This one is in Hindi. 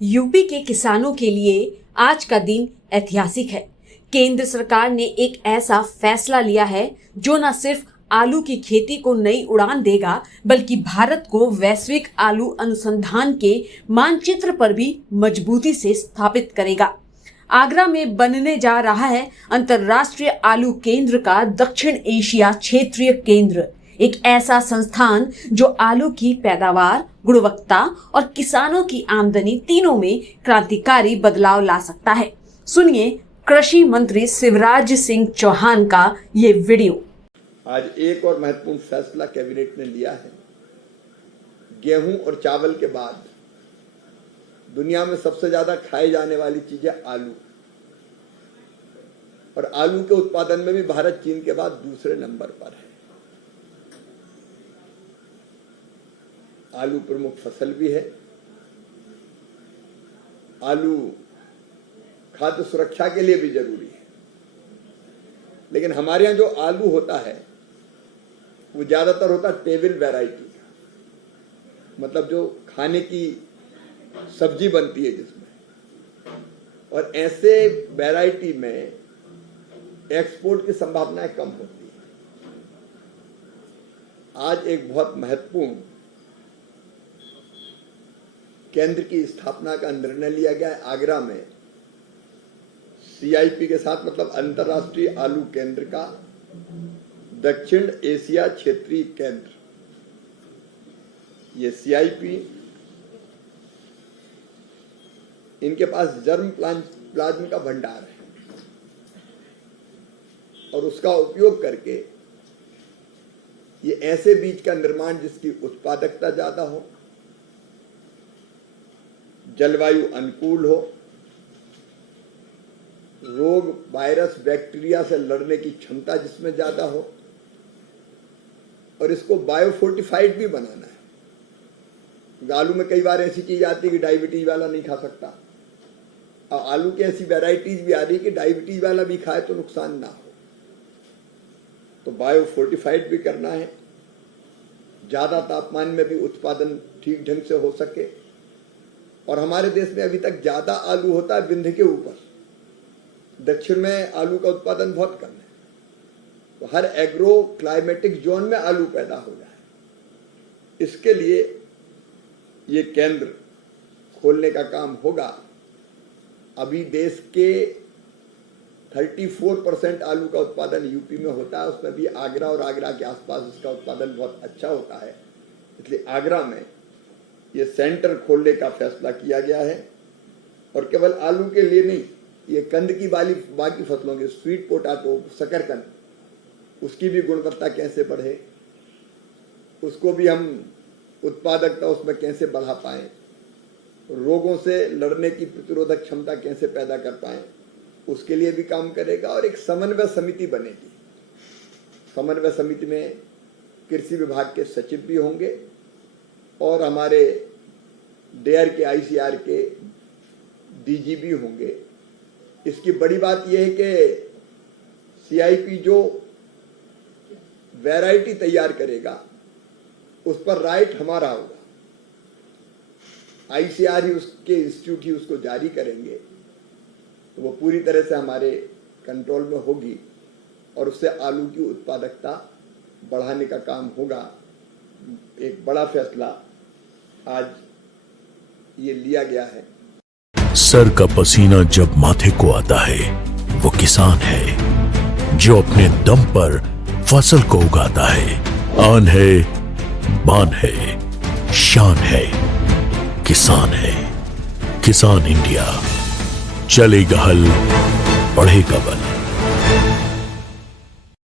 यूपी के किसानों के लिए आज का दिन ऐतिहासिक है। केंद्र सरकार ने एक ऐसा फैसला लिया है जो न सिर्फ आलू की खेती को नई उड़ान देगा, बल्कि भारत को वैश्विक आलू अनुसंधान के मानचित्र पर भी मजबूती से स्थापित करेगा। आगरा में बनने जा रहा है अंतर्राष्ट्रीय आलू केंद्र का दक्षिण एशिया क्षेत्रीय केंद्र, एक ऐसा संस्थान जो आलू की पैदावार, गुणवत्ता और किसानों की आमदनी तीनों में क्रांतिकारी बदलाव ला सकता है। सुनिए कृषि मंत्री शिवराज सिंह चौहान का ये वीडियो। आज एक और महत्वपूर्ण फैसला कैबिनेट ने लिया है। गेहूं और चावल के बाद दुनिया में सबसे ज्यादा खाई जाने वाली चीज है आलू, और आलू के उत्पादन में भी भारत चीन के बाद दूसरे नंबर पर है। आलू प्रमुख फसल भी है। आलू खाद्य सुरक्षा के लिए भी जरूरी है, लेकिन हमारे यहां जो आलू होता है वो ज्यादातर होता है टेबल वैरायटी का, मतलब जो खाने की सब्जी बनती है जिसमें, और ऐसे वैरायटी में एक्सपोर्ट की संभावनाएं कम होती है। आज एक बहुत महत्वपूर्ण केंद्र की स्थापना का निर्णय लिया गया है आगरा में, सीआईपी के साथ, मतलब अंतर्राष्ट्रीय आलू केंद्र का दक्षिण एशिया क्षेत्रीय केंद्र। ये सीआईपी, इनके पास जर्म प्लाज्म का भंडार है और उसका उपयोग करके ये ऐसे बीज का निर्माण जिसकी उत्पादकता ज्यादा हो, जलवायु अनुकूल हो, रोग, वायरस, बैक्टीरिया से लड़ने की क्षमता जिसमें ज्यादा हो, और इसको बायोफोर्टिफाइड भी बनाना है। आलू में कई बार ऐसी चीज आती है कि डायबिटीज वाला नहीं खा सकता, और आलू की ऐसी वैरायटीज भी आ रही कि डायबिटीज वाला भी खाए तो नुकसान ना हो। तो बायोफोर्टिफाइड भी करना है, ज्यादा तापमान में भी उत्पादन ठीक ढंग से हो सके। और हमारे देश में अभी तक ज्यादा आलू होता है विंध्य के ऊपर, दक्षिण में आलू का उत्पादन बहुत कम है। तो हर एग्रो क्लाइमेटिक जोन में आलू पैदा हो जाए, इसके लिए ये केंद्र खोलने का काम होगा। अभी देश के 34% आलू का उत्पादन यूपी में होता है, उसमें भी आगरा और आगरा के आसपास इसका उत्पादन बहुत अच्छा होता है। इसलिए आगरा में ये सेंटर खोलने का फैसला किया गया है। और केवल आलू के लिए नहीं, ये कंद की बाकी फसलों के, स्वीट पोटैटो, शकरकंद, उसकी भी गुणवत्ता कैसे बढ़े, उसको भी हम उत्पादकता उसमें कैसे बढ़ा पाए, रोगों से लड़ने की प्रतिरोधक क्षमता कैसे पैदा कर पाए, उसके लिए भी काम करेगा। और एक समन्वय समिति बनेगी। समन्वय समिति में कृषि विभाग के सचिव भी होंगे और हमारे डेयर के, आईसीआर के डीजी भी होंगे। इसकी बड़ी बात यह है कि सीआईपी जो वैरायटी तैयार करेगा उस पर राइट हमारा होगा, आईसीआर ही उसके इंस्टीट्यूट ही उसको जारी करेंगे, तो वो पूरी तरह से हमारे कंट्रोल में होगी और उससे आलू की उत्पादकता बढ़ाने का काम होगा। एक बड़ा फैसला आज ये लिया गया है। सर का पसीना जब माथे को आता है वो किसान है जो अपने दम पर फसल को उगाता है। आन है, बान है, शान है, किसान है। किसान इंडिया, चलेगा हल, बढ़ेगा बल।